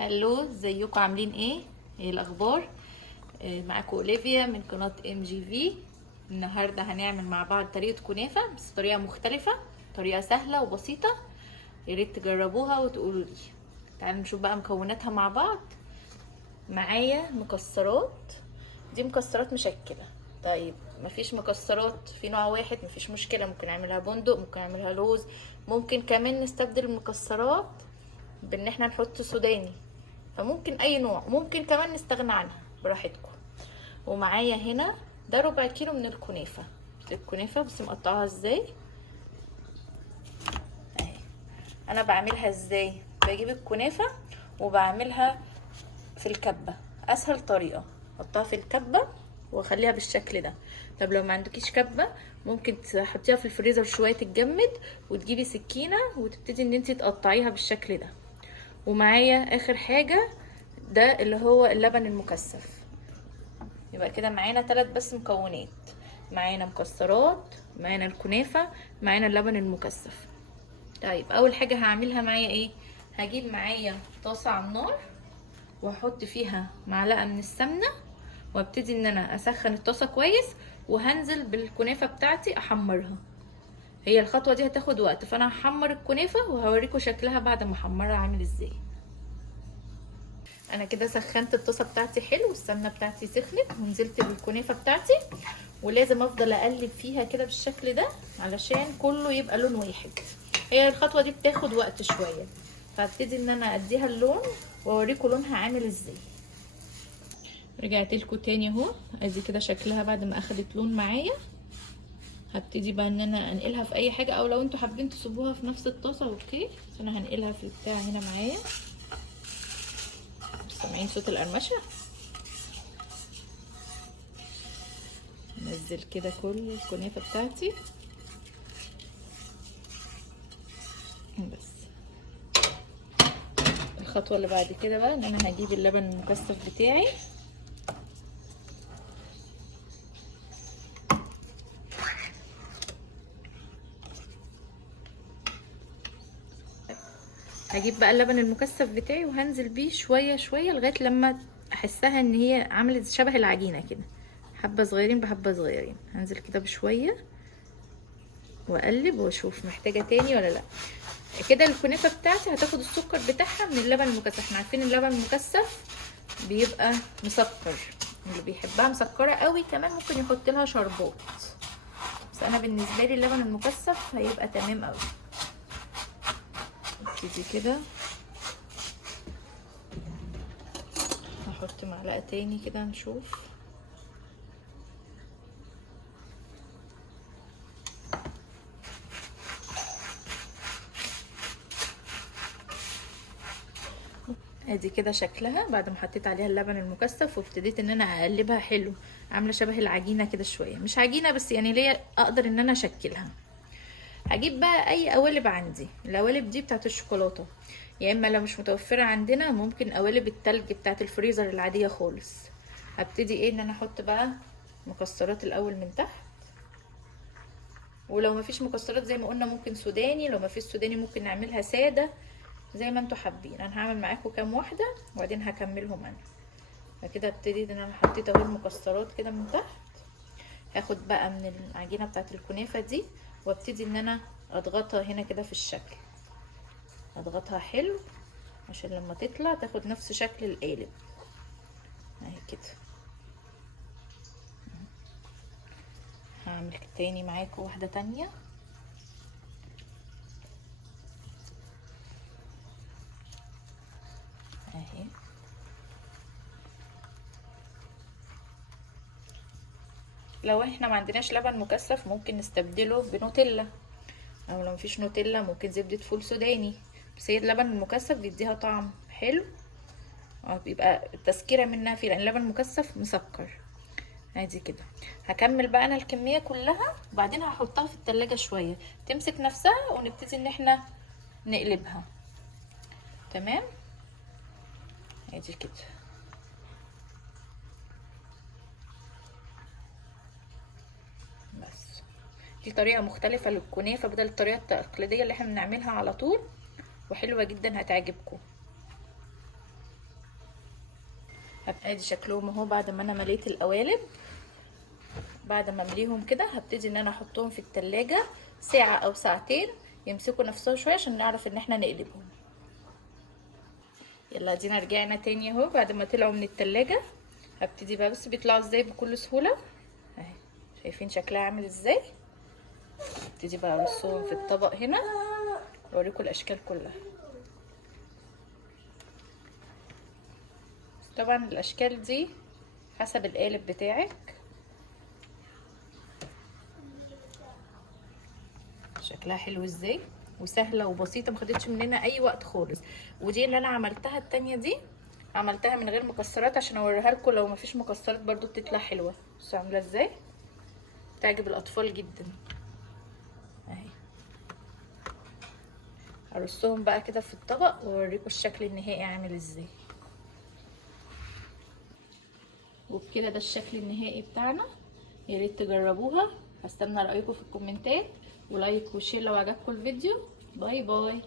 هلو، ازيكم؟ عاملين ايه الاخبار؟ معاكم اولivia من قناه MGV. النهارده هنعمل مع بعض طريقه كنافه بس طريقه مختلفه، طريقه سهله وبسيطه. يا ريت تجربوها وتقولوا لي. تعالوا نشوف بقى مكوناتها مع بعض. معايا مكسرات، دي مكسرات مشكله. طيب مفيش مكسرات في نوع واحد، مفيش مشكله، ممكن نعملها بندق، ممكن نعملها لوز، ممكن كمان نستبدل المكسرات بان احنا نحط سوداني. فممكن اي نوع، ممكن كمان نستغنى عنها براحتكم. ومعايا هنا ده ربع كيلو من الكنافه. الكنافه بس مقطعها ازاي اهي. انا بعملها ازاي؟ بجيب الكنافه وبعملها في الكبه، اسهل طريقه. احطها في الكبه واخليها بالشكل ده. طب لو ما عندكيش كبه ممكن تحطيها في الفريزر شويه تتجمد، وتجيبي سكينه وتبتدي ان انت تقطعيها بالشكل ده. ومعايا اخر حاجه ده اللي هو اللبن المكثف. يبقى كده معانا 3 بس مكونات. معانا مكسرات، معانا الكنافه، معانا اللبن المكثف. طيب اول حاجه هعملها معايا ايه؟ هجيب معايا طاسه على النار وهحط فيها معلقه من السمنه، وابتدي ان انا اسخن الطاسه كويس، وهنزل بالكنافه بتاعتي احمرها. هي الخطوه دي هتاخد وقت، فانا هحمر الكنافه وهوريكم شكلها بعد ما احمرها عامل ازاي. انا كده سخنت الطاسه بتاعتي حلو، والسمنه بتاعتي سخنت، ونزلت بالكنافه بتاعتي. ولازم افضل اقلب فيها كده بالشكل ده علشان كله يبقى لون واحد. هي الخطوه دي بتاخد وقت شويه، فابتدي ان انا اديها اللون واوريكم لونها عامل ازاي. رجعت لكم تاني اهو، ادي كده شكلها بعد ما اخدت لون معايا. هبتدي بقى ان انا انقلها في اي حاجه، او لو انتوا حابين تسيبوها في نفس الطاسه اوكي، بس انا هنقلها في البتاع هنا معايا. سامعين صوت القرمشه؟ انزل كده كل الكنافه بتاعتي بس. الخطوه اللي بعد كده بقى ان انا هجيب اللبن المكثف بتاعي، هجيب بقى اللبن المكثف بتاعي وهنزل بيه شويه شويه لغايه لما احسها ان هي عملت شبه العجينه كده، حبه صغيرين بحبه صغيرين. هنزل كده بشويه واقلب واشوف محتاجه تاني ولا لا. كده الكنافه بتاعتي هتاخد السكر بتاعها من اللبن المكثف. احنا عارفين اللبن المكثف بيبقى مسكر، اللي بيحبها مسكره قوي كمان ممكن يحط لها شربات، بس انا بالنسبه لي اللبن المكثف هيبقى تمام قوي. ابتدي كده هحط معلقه تاني كده نشوف. ادي كده شكلها بعد ما حطيت عليها اللبن المكثف، وابتديت ان انا اقلبها حلو، عامله شبه العجينه كده شويه، مش عجينه بس يعني ليا اقدر ان انا اشكلها. هجيب بقى اي قوالب عندي، القوالب دي بتاعت الشوكولاته، يا اما لو مش متوفره عندنا ممكن قوالب التلج بتاعت الفريزر العاديه خالص. هبتدي ايه ان انا احط بقى مكسرات الاول من تحت، ولو مفيش مكسرات زي ما قلنا ممكن سوداني، لو مفيش سوداني ممكن نعملها ساده زي ما انتوا حابين. انا هعمل معاكم كام واحده وبعدين هكملهم انا. فكده ابتديت ان انا حطيت اهو المكسرات كده من تحت. هاخد بقى من العجينه بتاعت الكنافه دي وابتدي ان انا اضغطها هنا كده في الشكل، اضغطها حلو عشان لما تطلع تاخد نفس شكل القالب اهي كده. هعمل تاني معاكم واحده تانية اهي. لو احنا ما عندناش لبن مكثف ممكن نستبدله بنوتيلا، او لو مفيش نوتيلا ممكن زبدة فول سوداني، بس هي اللبن المكثف بيديها طعم حلو، بيبقى التسكيرة منها فيه لان اللبن المكثف مسكر. ادي كده هكمل بقى انا الكمية كلها وبعدين هحطها في التلاجة شوية تمسك نفسها، ونبتدي ان احنا نقلبها. تمام، ادي كده. بس دي طريقة مختلفة للكنافة بدل الطريقة التقليدية اللي احنا بنعملها على طول، وحلوة جدا هتعجبكم. ادي شكلهم اهو بعد ما انا مليت القوالب. بعد ما امليهم كده هبتدي ان انا احطهم في التلاجة ساعة او ساعتين يمسكوا نفسهم شوية عشان نعرف ان احنا نقلبهم. يلا ادينا رجعنا تاني اهو بعد ما طلعوا من التلاجة. هبتدي بقى، بس بيطلعوا ازاي بكل سهولة اهي، شايفين شكلها عامل ازاي. هبتدي بقى ارصهم في الطبق هنا واوريكم الاشكال كلها. طبعا الاشكال دي حسب القالب بتاعك. شكلها حلو ازاي وسهله وبسيطه، ما خدتش مننا اي وقت خالص. ودي اللي انا عملتها التانية دي عملتها من غير مكسرات عشان اوريها لكم، لو ما فيش مكسرات برضو بتطلع حلوه. بصوا عامله ازاي، تعجب الاطفال جدا اهي. هرصهم بقى كده في الطبق واوريكم الشكل النهائي عامل ازاي. وبكده ده الشكل النهائي بتاعنا. يا ريت تجربوها، هستنى رايكم في الكومنتات، ولايك وشير لو عجبكم الفيديو. باي باي.